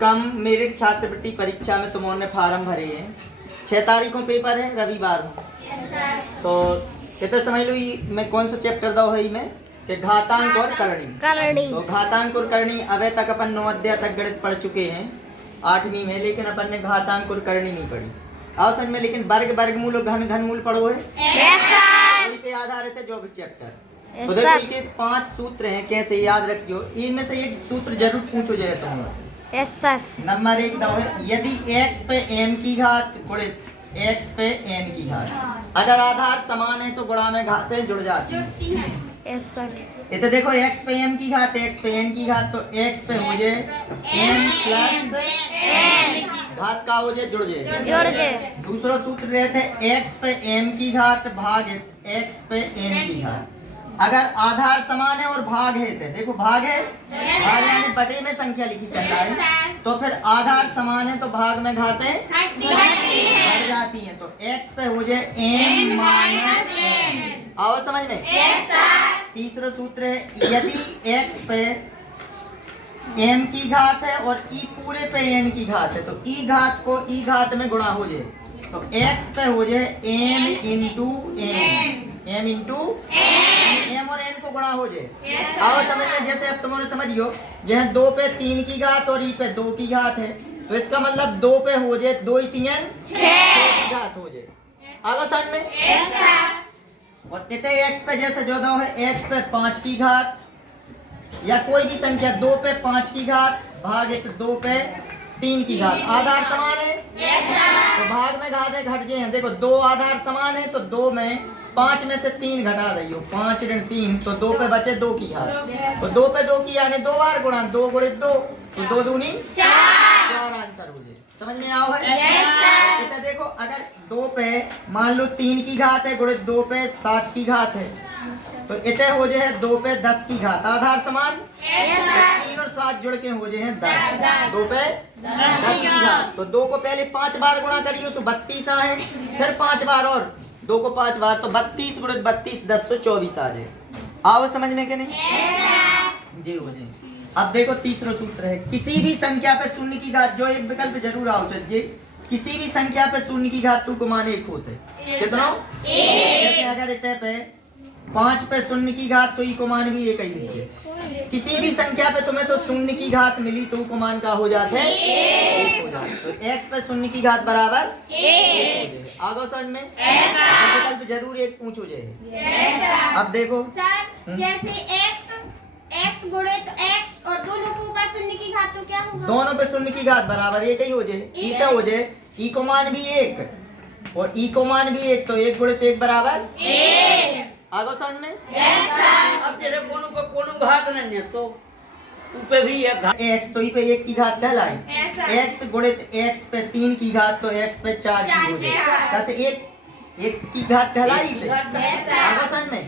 Cum merit छात्रवृत्ति परीक्षा में तुमने फार्म भरे हैं। 6 तारीख को पेपर है, रविवार को। तो कितने समझ लो मैं कौन सा चैप्टर दो है में कि घातांक और करणी। तो घातांक और करणी अभी तक अपन 9 अध्याय तक गणित पढ़ चुके हैं 8वीं में, लेकिन अपन ने घातांक और करणी नहीं पढ़ी। आओ समझ में, लेकिन वर्गमूल और घनमूल पढ़ो है। वही पे आधारित है जो भी चैप्टर। तो देखो ये 5 सूत्र हैं, कैसे याद रखियो। इनमें से एक सूत्र जरूर पूछो जाए तुमसे। Yes sir. नंबर 1 दाओ है, यदि x पे m की घात गुणित x पे n की घात अगर आधार समान है तो गुणा में घातें जुड़ जाती हैं। Yes sir. ये तो देखो x पे m की घात x पे n की घात, तो x पे हो जाए m प्लस घात का हो जाए जुड़ जाए। दूसरा सूत्र रहते x पे m की घात भाग x पे n की घात। अगर आधार समान है और भाग है, तो देखो भाग है, भाग यानी बटे में संख्या लिखी कर रहा है, तो फिर आधार समान है तो भाग में घातें बढ़ जाती हैं। तो x पे हो जाए m माइनस n। आओ समझ में। तीसरा सूत्र है, यदि x पे m की घात है और e पूरे पे n की घात है, तो e घात को e घात में गुणा हो जाए, तो x पे हो जाए m into n। m into m और n को गुणा हो जाए। आओ समझ में, जैसे अब तुमने समझियो, यह 2 पे 3 की घात और e पे 2 की घात है, तो इसका मतलब 2 पे हो जाए 2 3 6 की घात हो जाए। आओ समझ में। और इतने x पे जैसे जो दो है x पे 5 की घात या कोई भी संख्या 2 पे 5 की घात भाग 2 पे 3 की घात, आधार समान है तो भाग में घातें घट गए हैं। देखो 2 आधार समान है तो 2 में 5 में से 3 घटा रही हो, 5 ऋण 3, तो 2 पे बचे 2 की घात, तो 2 पे 2 की यानी 2 बार गुणा 2 गुणित 2, तो 2 दूनी 4 आंसर हो जाए। समझ में आओ है। तो देखो अगर 2 पे मान लो 3 की घात है गुणित 2 पे 7 की घात है, तो इतने हो जाए 2 पे 10 की घात, आधार समान, 3 और 7 जुड़ के हो जाए 10, 2 पे 10 की घात। तो 2 को पहले 5 बार गुणा करियो तो 32 आए, फिर 5 बार और 2 को 5 बार, तो 32 गुणित 32 10 तो 24 आ जाए। आओ समझ में कि नहीं जी हो जाए। अब देखो तीसरा सूत्र है, किसी भी संख्या पे शून्य की घात, जो एक विकल्प जरूर आओ चाहिए, किसी भी संख्या पे शून्य की घात 2 को माने 1 होते कितना, जैसे अगर इतने पे 5 पे शून्य की घात तो ई को मान भी 1 ही लीजिए। किसी भी संख्या पे तुम्हें तो शून्य की घात मिली तो को मान का हो जाता है 1 हो जाता है। तो x पे शून्य की घात बराबर 1। आगो समझ में, विकल्प जरूर एक पूछो जाए। अब देखो सर, जैसे x गुणित x और दोनों के ऊपर शून्य की घात तो क्या होगा? दोनों पे शून्य की घात बराबर 1 ही हो जाए। ई से हो जाए ई को मान भी 1 और ई को मान भी 1, तो 1 गुणित 1 बराबर 1। आगो समझ में। अब जैसे कोनो घाट नहीं है तो ऊपे भी एक घाट, x तो ई पे 1 की घात कहलाई, x गुणित x पे 3 की घात तो x पे 4 की हो जाए, कैसे 1 की घात कहलाई पे। आगो समझ में।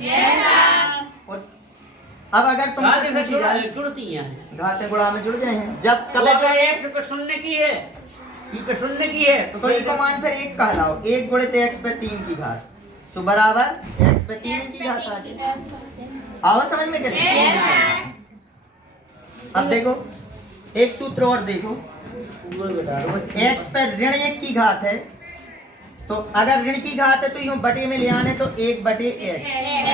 और अब अगर तुमसे पूछी जाए जुड़ती हैं, घातें गुणा में जुड़ गए हैं, जब कब x पे शून्य की है, ई पे शून्य की है, तो ई को मान फिर 1 कहलाओ, 1 गुणित x पे 3 की घात तो बराबर x पे 3 की घात आ जाए। आओ समझ में कैसे। अब देखो एक सूत्र और देखो, x पे ऋण 1 की घात है, तो अगर ऋण की घात है तो यूं बटे में ले आने तो 1 बटे x।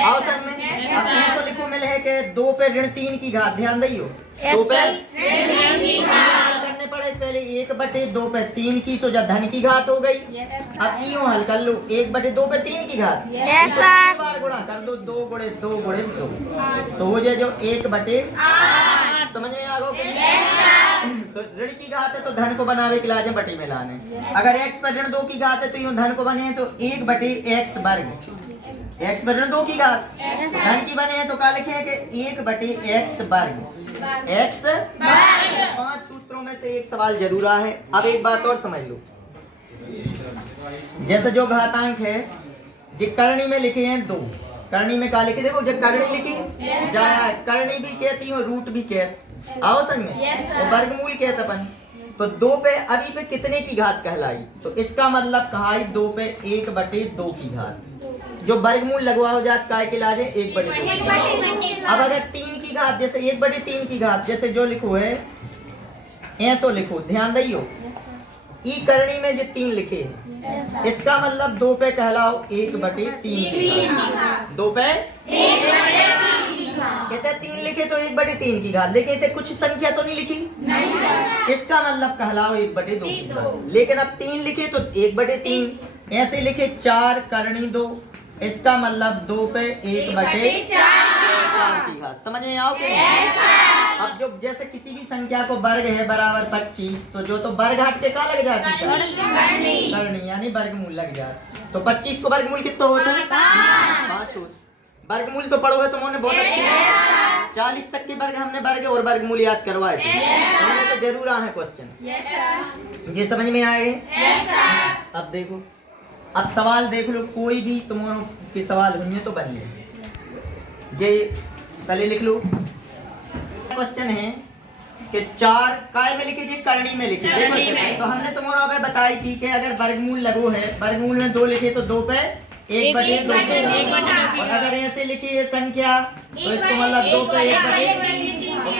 आओ समझ में। अब इसको लिखो मिल है कि 2 पे ऋण 3 की घात, ध्यान दियो 2 पे ऋण की घात करने पड़े, पहले 1 बटे 2 पे 3 की, तो जब धन की घात हो गई। अब यूं हल कर लो 1 बटे 2 पे 3 की घात, 3 बार गुणा कर दो, 2 गुणित 2 गुणित 2, तो हो जाए जो 1 बटे 8। समझ में आ गया। तो ऋण की घात है तो धन को बनावे के लाजे बटे में लाने, अगर x पर ऋण 2 की घात है तो यूं धन को बने हैं तो 1 बटे x वर्ग, x पर ऋण 2 की घात धन की बने हैं तो क्या लिखे हैं कि 1 बटे x वर्ग, x वर्ग। 5 सूत्रों में से एक सवाल जरूर आ है। अब एक बात और समझ लो, जैसे जो घातांक है जो करणी में लिखे हैं 2, करणी में क्या लिखे, देखो जब करणी लिखी जाए, करणी भी कहती हूँ रूट भी कहती, आओ संग में, तो वर्गमूल कहते अपन, तो 2 पे अभी पे कितने की घात कहलाई, तो इसका मतलब कहा 2 पे 1 बटे 2 की घात, जो वर्गमूल लगवाओ जात काय के लाजे 1 बटे 2 की घात। अब अगर 3 की घात, जैसे 1 बटे 3 की घात, जैसे जो लिखो है ऐसो लिखो, ध्यान दियो। ई करनी में जो 3 लिखे हैं, इसका मतलब 2 पे कहलाओ 1/3 की घात। 2 पे 3 लिखे तो 1/3 की घात, लेकिन इतने कुछ संख्या तो नहीं लिखी, इसका मतलब कहलाओ 1/2 की घात। लेकिन अब 3 लिखे तो 1/3, ऐसे लिखे 4 करनी 2, इसका मतलब 2 पे 1/4 की घात। समझ में आओ कि नहीं? अब जो जैसे किसी भी संख्या को वर्ग है बराबर 25, तो जो तो वर्ग हट के कहाँ लग जाती है? करनी, यानी वर्गमूल लग जाता। तो 25 को वर्गमूल कितना होता है? 5। वर्गमूल तो पढ़ो है तुमने बहुत अच्छी है। 40 तक के वर्ग हमने वर्ग और वर्गमूल याद करवाए थे, तो जरूर आए क्वेश्चन। ये समझ में आए? अब देखो, अब सवाल देख लो, कोई भी तुम्हारों के सवाल होंगे तो बन लेंगे। ये पहले लिख लो। क्वेश्चन है कि 4 काय में लिखे, करनी में लिखे। देखो तो हमने तुम्हारा अबे बताई थी कि अगर वर्गमूल लगो है, वर्गमूल में 2 लिखे तो 2 पे 1/2, और अगर ऐसे लिखी है संख्या तो इसको मतलब 2 पे 1/2,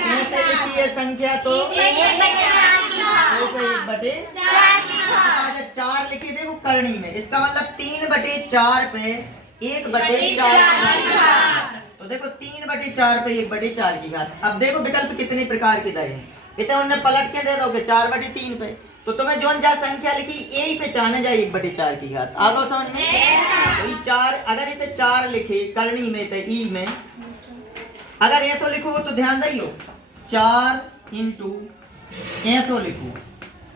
ऐसे लिखी है संख्या तो 2 पे 1/4। अगर 4 लिखे देखो करनी में, इसका मतलब 3/4 पे 1/4। तो देखो 3/4 पे 1/4 की घात। अब देखो विकल्प कितने प्रकार के दे हैं, इतने उन्हें पलट के दे दोगे 4/3 पे, तो तुम्हें जो जा संख्या लिखी यही पे चाहने जाए 1/4 की घात। आ गो समझ में? तो ये 4, अगर इतने 4 लिखे करनी में तो ई में, अगर ऐसो लिखो तो ध्यान दियो 4 इंटू ऐसो लिखो,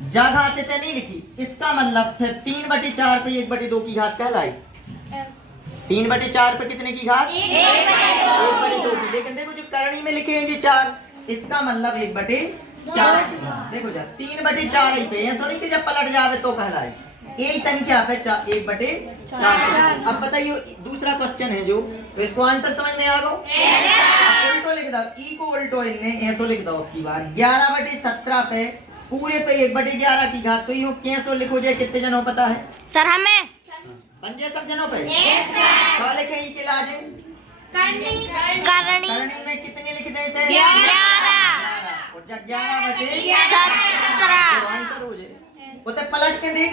जा घात इतने नहीं लिखी, इसका मतलब फिर 3/4 पे 1/2 की घात कहलाई। 3/4 पे कितने की घात? 1/2 की। लेकिन देखो जो करनी में लिखे हैं 4, इसका मतलब 1/4 की घात। देखो जा 3/4 ही पे, ऐसा नहीं कि जब पलट जावे तो कहलाई, यही संख्या पे 1/4। अब बताइए दूसरा क्वेश्चन है जो, तो इसको आंसर समझ में आ गो? उल्टो लिख दो, ई को उल्टो इनने ऐसो लिख दो की बार 11/17 पे पूरे पे 1/11 की घात। तो ये कैसो लिखो जाए, कितने जनों पता है? सर हमें बन जाए सब जनों पे? क्या लिखे ई के लाजे? करनी में कितने लिख देते? 11 और जब 11/17 17 आंसर हो जाए। उते पलट के देख,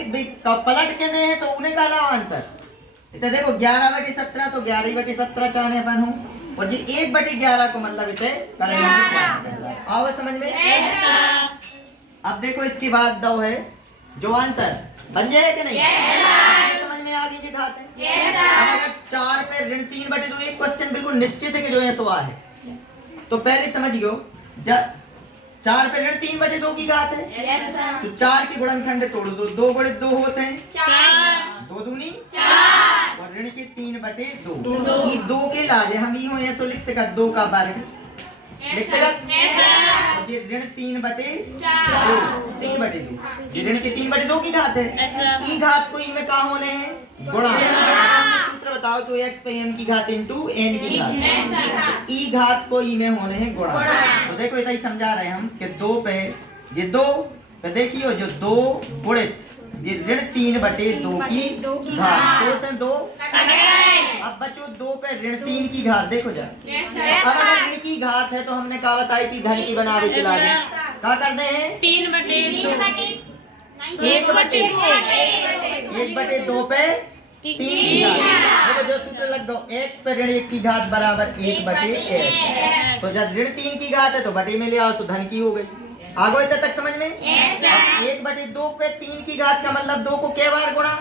पलट के दे तो उन्हें कहला आंसर। इते देखो 11/17 तो 11/17 चाहने अपन हूँ, और जी 1/11 को मतलब इते करना। आओ समझ में? अब देखो इसके बाद दो है जो आंसर बन जाए कि नहीं? समझ में आ गई घात है। अब अगर 4 पे ऋण 3/2, एक क्वेश्चन बिल्कुल निश्चित है कि जो ये सवा है, तो पहले समझियो 4 पे ऋण 3/2 की घात है, तो 4 के गुणनखंड तोड़ दो, 2 गुणित 2 होते हैं 2 दूनी 4, और ऋण के 3/2। ये 2 के लाजे हम यूं ऐसो लिख सका 2 का वर्ग लिख सका, और ये ऋण 3/2, 3/2, ये ऋण के 3/2 की घात है। ई घात को ई में कहा होने हैं गुणा। सूत्र बताओ तो x पे m की घात इंटू n की घात, ई घात को ई में होने हैं गुणा। तो देखो इतना ही समझा रहे हम कि 2 पे ये 2 पे देखियो जो 2 गुणित ये ऋण 3/2 की घात, 2 से 2 अब बचो 2 पे ऋण 3 की घात। देखो जा, अब अगर ऋण की घात है तो हमने कहा बताई थी धन की बनावे के लागे क्या करते हैं? 3/2 1/2 पे 3 की घात। देखो जो सूत्र लग दो, x पे ऋण 1 की घात बराबर 1/x। तो जब ऋण 3 की घात है तो बटे में ले आओ तो धन की हो गई। आगो इतना तक समझ में? 1/2 पे 3 की घात का मतलब 2 को कै बार गुणा?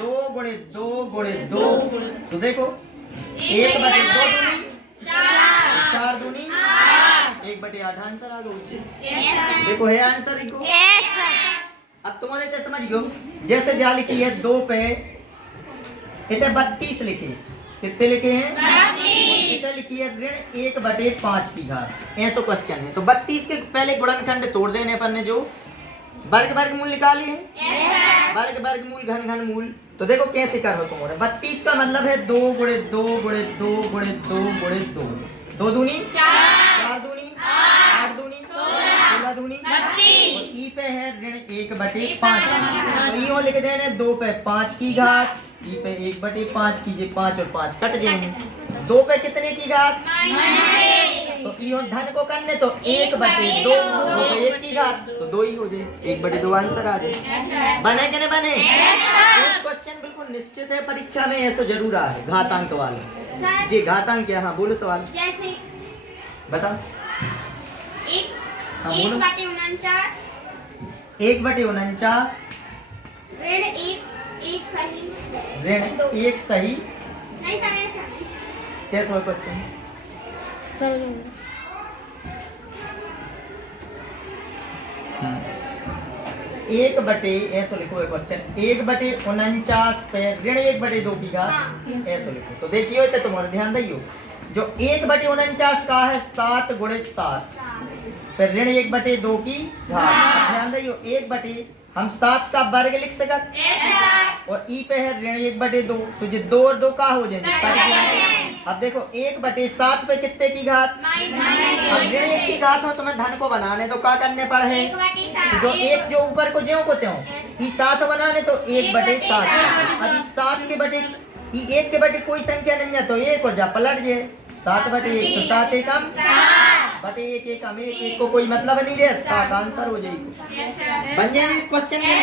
2 गुणित 2 गुणित 2। तो देखो 1/2 दूनी 4 दूनी 1/8 आंसर आ गया। देखो है आंसर इनको। अब तुम्हारे इतने समझ गयो, जैसे जा लिखी है 2 पे इतने 32 लिखे, कितने लिखे हैं? 32। इसे लिखी है ऋण 1/5 की घात। ऐसा क्वेश्चन है तो 32 के पहले गुणनखंड तोड़ देने अपन ने जो वर्गमूल निकाली है, वर्गमूल घन मूल। तो देखो कैसे करो तुम्हारे 32 का मतलब है 2 गुणित 2 गुणित 2 गुणित 2 गुणित 2, 2 दूनी 4 दूनी 8 दूनी 16 दूनी, और ई पे है ऋण 1/5। तो यो लिख देने 2 पे 5 की घात, ई पे 1/5 कीजिए, 5 और 5 कट जाएंगे। 2 पे कितने की घात? तो इहो धन को करने तो 1/2 1 की घात तो 2 ही हो जाए, 1/2 आंसर आ जाए। बने कि नहीं बने? एक क्वेश्चन बिल्कुल निश्चित है परीक्षा में ऐसा जरूर आए घातांक वाला जी। घातांक क्या? हाँ बोलो सवाल जैसे बताओ। हाँ, बोलो। 1/49 1/49 ऋण एक सही ऋण 1 सही नहीं सर ऐसा कैसे हो क्वेश्चन? एक बटे ऐसा लिखो है क्वेश्चन 1/49 पे ऋण 1/2 की घात ऐसा लिखो। तो देखियो तो तुम्हारे ध्यान दियो जो 1/49 का है 7 × 7 फिर ऋण 1/2 की घात। ध्यान दियो 1 हम 7 का वर्ग लिख सकत और ई पे है ऋण 1/2 तो जो 2 और 2 का हो जाएंगे। अब देखो 1/7 पे कितने की घात? अब ऋण 1 की घात हो तो मैं धन को बनाने तो क्या करने पड़े? जो एक जो ऊपर को ज्यों को त्यों ई 7 बनाने तो 1/7। अभी 7 के बटे ई 1 के बटे कोई संख्या नहीं है तो 1 और जा पलट जे 7/1 तो 7 एकम बटे 1 एकम 1 को कोई मतलब नहीं रहे 7 आंसर हो जाएगी। बन जाएगी इस क्वेश्चन में।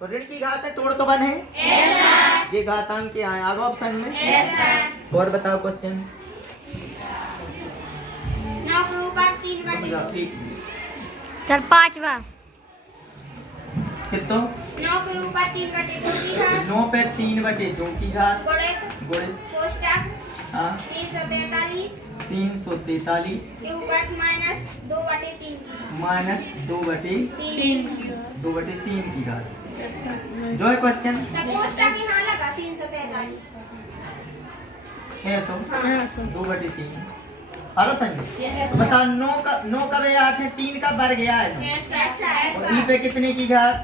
तो ऋण की घात है तोड़ तो बने ये घातांक के आए आगे ऑप्शन में। और बताओ क्वेश्चन 9 के ऊपर 3/2 सर 5वां कितो 9 के ऊपर 3/2 की घात 9 पे 3/2 की घात गुणित गुणित कोष्टक हाँ 343 343 के ऊपर -2/3 की -2/3 की घात जो है क्वेश्चन तब कोष्टक यहाँ लगा 343 है सो 2/3। अरे संजय तो बता 9 कब आया थे 3 का वर्ग आया है और ई पे कितने की घात?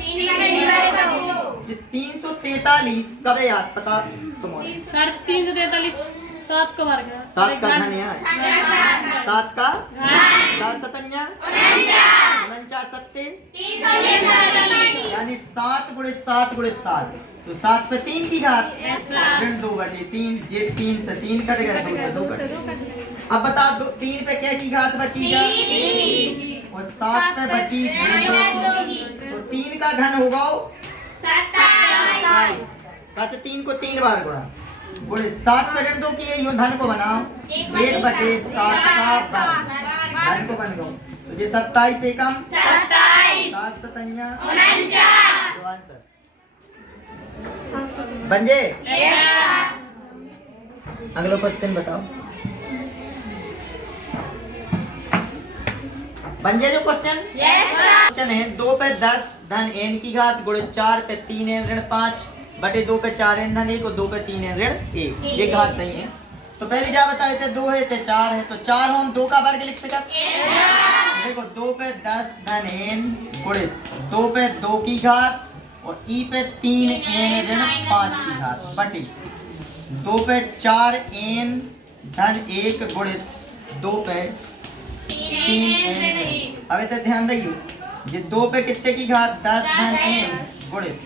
343 कब याद पता तुम्हारे? सर 343 7 का वर्ग है। 7 का घन है 7 का 7 सतन्या 49 सत्ते यानी 7 × 7 × 7 तो 7 पे 3 की घात ऋण 2/3 ये 3 से 3 कट गया 2 से 2 कट। अब बता 3 पे क्या की घात बची और 7 पे बची ऋण 2 की तो 3 का घन होगा 27 कैसे 3 को 3 बार गुणा गुणित 7 पे ऋण 2 की है यूं धन को बनाओ 1/7 का धन को बन गो तो ये 27 एकम 7 सतन्या 49 आंसर बन जे। अगला क्वेश्चन बताओ बन जाए जो क्वेश्चन क्वेश्चन है 2 पे 10 धन n की घात गुणित 4 पे 3n ऋण 5/2 पे 4n धन 1 और 2 पे 3n ऋण 1 ये घात नहीं है। तो पहले क्या बताए थे 2 है थे 4 है तो 4 हम 2 का वर्ग लिख सकते देखो 2 पे 10 धन n गुणित 2 पे 2 की घात और ई पे 3n ऋण 5 की घात बटी 2 पे 4n धन 1 गुणित 2 पे 3n। अब इधर ध्यान दियो ये 2 पे कितने की घात 10 धन n गुणित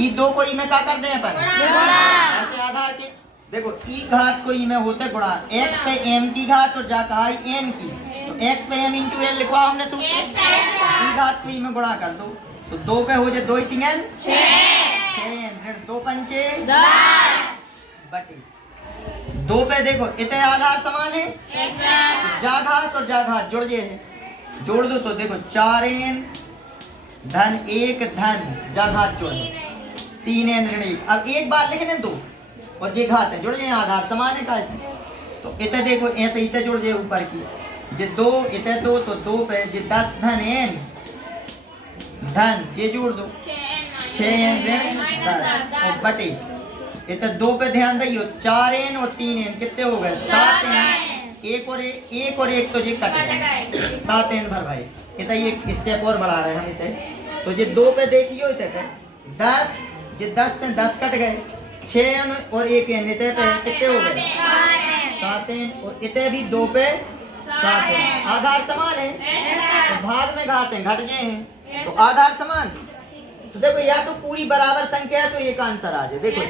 ई 2 को ई में क्या कर दे अपन ऐसे आधार के देखो ई घात को ई में होते गुणा x पे m की घात और जा कहा n की तो x पे m * n लिखवा हमने सूत्र ई घात को ई में गुणा कर दो तो 2 पे हो जाए 2 × 3 6 ऋण 2 पंचे 10 बटे 2 पे देखो इतने आधार समान है जा घात और जा घात जुड़ गए हैं जोड़ दो तो देखो 4n धन 1 धन जा घात जोड़ 3n ऋण 1 अब एक बार लिखने दो और ये घात है जुड़ गए आधार समान है कैसे तो इतने देखो ऐसे इतने जुड़ गए ऊपर की ये 2 इतने 2 तो 2 पे ये 10 धन n धन ये जोड़ दो 6n ऋण 10 और बटे इतने 2 पे ध्यान दियो 4n और 3n कितने हो गए 7n एक और एक तो ये कट गए 7n भर भाई इतना ये स्टेप और बढ़ा रहे हैं हम इतने तो ये 2 पे देखियो इतने 10 ये 10 से 10 कट गए 6n और 1n इतने पे कितने हो गए 7n और इतने भी 2 पे 7n आधार समान है तो भाग में घात हैं घट गए हैं तो आधार समान तो देखो या तो पूरी बराबर संख्या है तो एक आंसर आ जाए देखो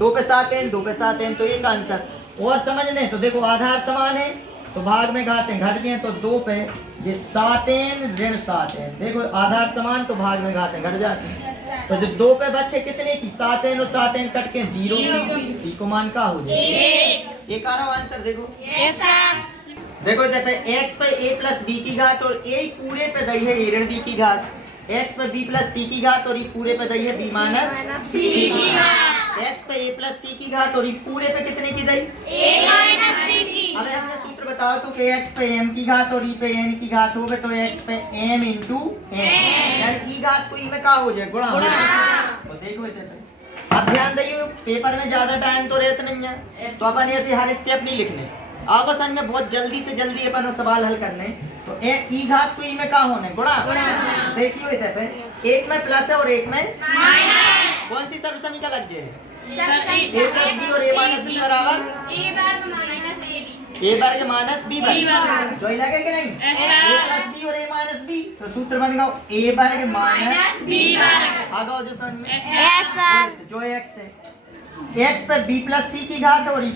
2 पे 7n 2 पे 7n तो एक आंसर और समझने तो देखो आधार समान है तो भाग में घातें घट गए तो 2 पे ये 7n ऋण 7n, देखो आधार समान तो भाग में घातें घट जाते हैं। तो जो 2 पे बचे कितने की 7n और 7n कट के 0 की को मान का हो जाए एक आ रहा आंसर देखो। देखो इधर पे x पे a प्लस b की घात और a पूरे पे दई है a ऋण b की घात, x पे b प्लस c की घात और ये पूरे पे दई है b माइनस c की घात, x पे a प्लस c की घात और ये पूरे पे कितने की दई a माइनस c की। अब हमने सूत्र बताओ तो कि x पे m की घात और e पे n की घात हो गए तो x पे m इंटू n यानी e घात को e में का हो जाए गुणा हो जाए। तो देखो इधर पे अब ध्यान दइए पेपर में ज्यादा टाइम तो रहता नहीं है तो अपन ऐसे हर स्टेप नहीं लिखने, आप असल में बहुत जल्दी से जल्दी अपन सवाल हल करने। तो ई घात को ई में का होने गुणा। देखियो इधर पे एक में प्लस है और एक में माइनस, कौन सी सर्व समीकरण लग जाए a प्लस बी और a माइनस बी बराबर a वर्ग माइनस b वर्ग, जो ही लगे कि नहीं a प्लस बी और a माइनस b, तो सूत्र बन गया a वर्ग माइनस b वर्ग। आगे जो समझ में यस सर। जो x है x पे b प्लस c की घात और e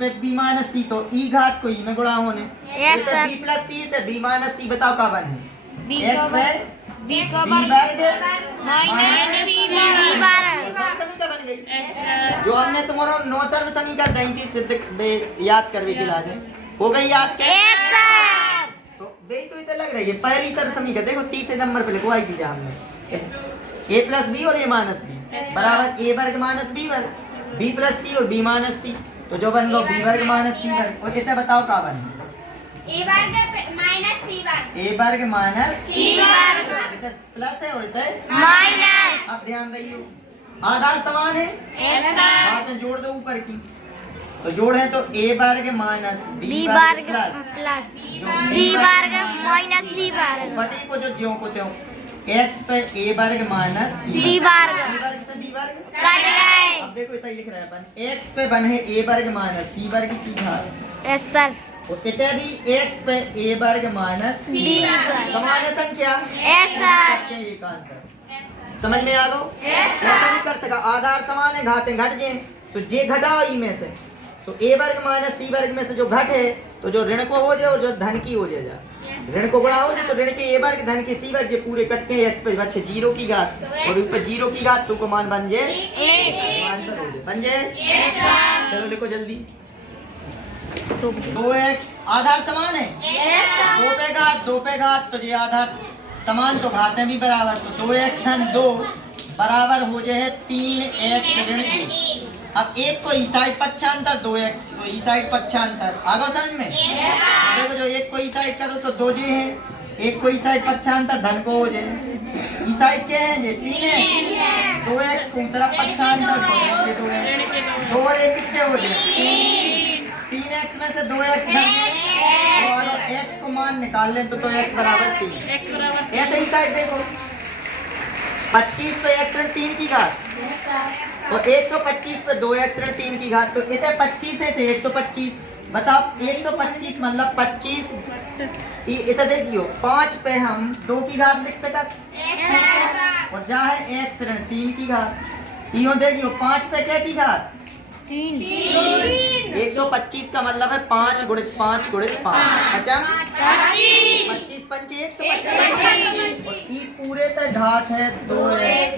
पे b माइनस c, तो e घात को e में गुणा होने। Yes, sir. b plus c तो b माइनस c बताओ का बने x पे b b वर्ग माइनस c सर्व वर्ग। समीकरण बन गई जो हमने तुम्हारा 9 सर्व समीकरण दी थी सिद्ध में याद करवे के लाने हो गई याद कर। Yes sir. तो वही तो इधर लग रही है पहली सर्व समीकरण देखो तीसरे नंबर पे लिखवाई थी हमने a प्लस बी और a माइनस बी बराबर a वर्ग माइनस b वर्ग, b प्लस c और b माइनस c, तो जो बन गया b वर्ग माइनस c वर्ग। और कितना बताओ का बने a वर्ग माइनस c वर्ग, a वर्ग माइनस c वर्ग इधर प्लस है और इधर माइनस। अब ध्यान दइयो आधार समान है यस सर। बातें जोड़ दो ऊपर की, तो जोड़ है तो a वर्ग माइनस b b वर्ग वर्ग प्लस b वर्ग माइनस c वर्ग बटे को जो ज्यों को त्यों x पे a वर्ग माइनस c वर्ग b वर्ग से b वर्ग कट गए। अब देखो इतना लिख रहा है अपन x पे बन है a वर्ग माइनस c वर्ग की घात यस सर। और इतना भी x पे a वर्ग माइनस b वर्ग समान है संख्या यस सर। क्या एक आंसर समझ में आ गो। ऐसा भी कर सका आधार समान है घातें घट जाए तो जे घटाओ ई में से, तो a वर्ग माइनस c वर्ग में से जो घट है तो जो ऋण को हो जाए और जो धन की हो जाए ऋण को गुणा हो जाए तो ऋण के a वर्ग धन के c वर्ग जो पूरे कट के x पे बचे 0 की घात और उस पे 0 की घात तो मान बन जाए आंसर हो जाए बन जाए। चलो लिखो जल्दी 2x आधार समान है 2 पे घात तो ये आधार समान तो घातें भी बराबर, तो 2x धन 2 बराबर हो जाए 3x ऋण 2। अब एक को ई साइड पक्षांतर 2x को ई साइड पक्षांतर आगे समझ में देखो जो एक को ई साइड करो तो 2 जे है, एक को ई साइड पक्षांतर धन को हो जाए ई साइड क्या है ये 3x 2x को तरफ पक्षांतर तो 2 और 1 कितने हो जाए 3x में से 2x धन और x को मान निकाल लें तो x बराबर 3। ऐसे ही साइड देखो 25 पे x ऋण 3 की घात और 125 पे 2x ऋण 3 की घात, तो इसे 25 है तो 125 बताओ 125 मतलब 25 इधर देखियो 5 पे हम 2 की घात लिख सकत और जा है x ऋण 3 की घात इहो देखियो 5 पे क्या की घात 125 का मतलब है 5 गुणित 5 गुणित 5 अच्छा 25 पंच 125 और ई पूरे पे घात है 2x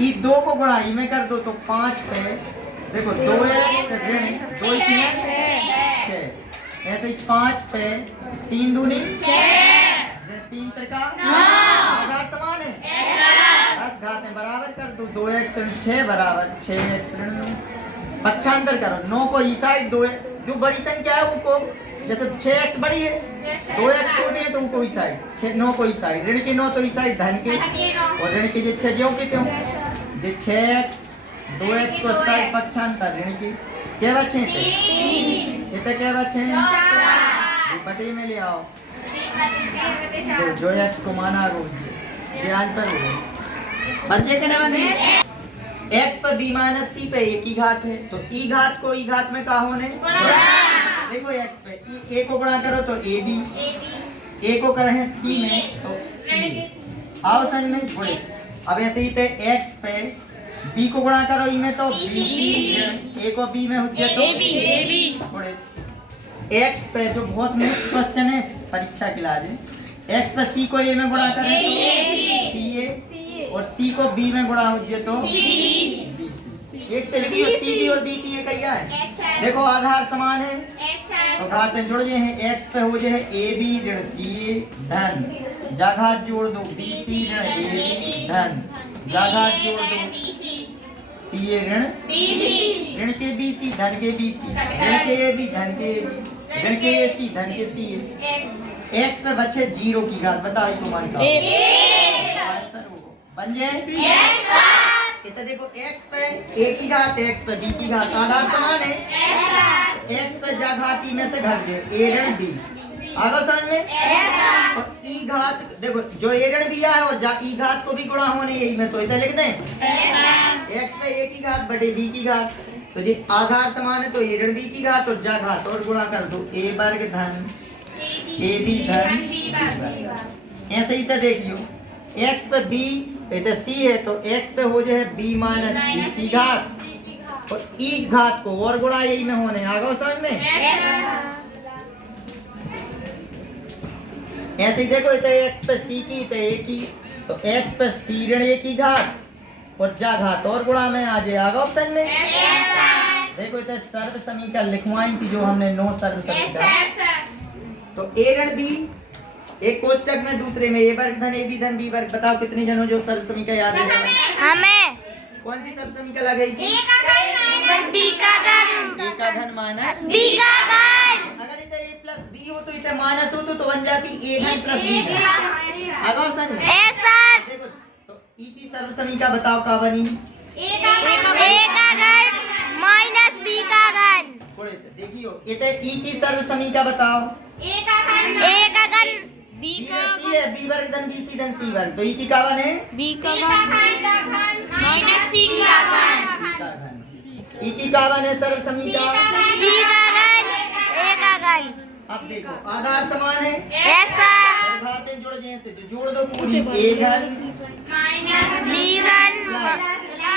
ई 2 को गुणा ई में कर दो तो 5 पे देखो 2x ऋण 2 6 ऐसे ही 5 पे 3 दूनी 3 त्रिका आधार समान है 10 घातें बराबर कर दो 2x ऋण 6 बराबर 6x ऋण पक्षांतर करो 9 को ई साइड 2 जो बड़ी संख्या है उनको जैसे 6x बड़ी है 2x छोटी है तो उनको ई साइड 9 को ई साइड ऋण के 9 तो ई साइड धन के और ऋण के जो 6 ज्यों के त्यों जो 6x 2x को साइड पक्षांतर ऋण की क्या बचे थे इतने क्या बचे ये बटे में ले आओ जो x को माना रो ये आंसर हो बच्चे के ना बने x पर b माइनस c पे a की घात है तो e घात को e घात में का होने देखो x पे a को गुणा करो तो ab a को करें c में तो c आओ समझ में थोड़े अब ऐसे ही थे x पे b को गुणा करो e में तो b a को b में हो गया तो थोड़े x पे जो बहुत मुश्किल क्वेश्चन है परीक्षा के लिए, x पे c को a में गुणा करें तो ca और c को b में गुणा हो जाए तो एक से लिखिए cd और bc ये क्या है। देखो आधार समान है तो घातें जुड़ गए हैं। x पे हो जाए ab ऋण ca धन जाघात जोड़ दो bc ऋण ab धन जाघात जोड़ दो ca ऋण ऋण के bc धन के bc ऋण के ab धन के ab ऋण के ac धन के ca। x पे बचे 0 की घात, बताओ इसको मान का आंसर होगा बन जाए। इतना देखो x पे a की घात x पे b की घात आधार समान है, x पे जा घाती में से घट गए a ऋण b आगे समझ में। और e घात देखो जो a ऋण b है और जा e घात को भी गुणा होने यही में तो इतना लिख दें x पे a की घात बटे b की घात, तो जी आधार समान है तो a ऋण b की घात और जा घात और गुणा कर दो a वर्ग धन ab धन ऐसे ही तो देख लियो x पे b इधर c है तो x पे हो जाए b माइनस c की घात और e घात को और गुणा यही में होने आगे समझ में। ऐसे ही देखो इधर x पे c की इधर a की तो x पे c ऋण a की घात और जा घात और गुणा में आ जाए आगे ऑप्शन में। देखो इधर सर्व समीकरण लिखवाई थी जो हमने नो सर्व समीकरण, तो a ऋण b एक कोष्टक में दूसरे में a वर्ग धन ab धन b वर्ग, बताओ कितने जनों जो सर्व समीकरण याद है हमें कौन सी सर्व समीकरण लगेगी b का घन a का घन माइनस b का घन अगर इधर a प्लस b हो तो इधर माइनस हो तो बन जाती a घन प्लस b घन। अब ऑप्शन ऐसा देखो तो e की सर्व समीकरण बताओ का बनी a का घन माइनस b का घन। थोड़े देखियो इधर e की सर्व समीकरण बताओ a का घन b का c है b वर्ग धन bc धन c वर्ग, तो e की का बने b का घन माइनस c का घन। e की का बने सर्व समीकरण c का घन a का घन। अब देखो आधार समान है ऐसा और घातें जुड़ गए थे तो जोड़ दो पूरी a घन b घन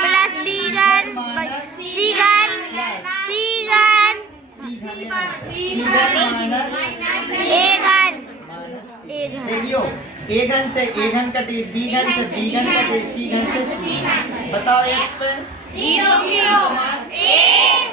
प्लस b घन c घन c घन c घन माइनस a घन देखियो a घन से a घन कटे b घन से b घन कटे c घन से c। बताओ x पे 0 0 1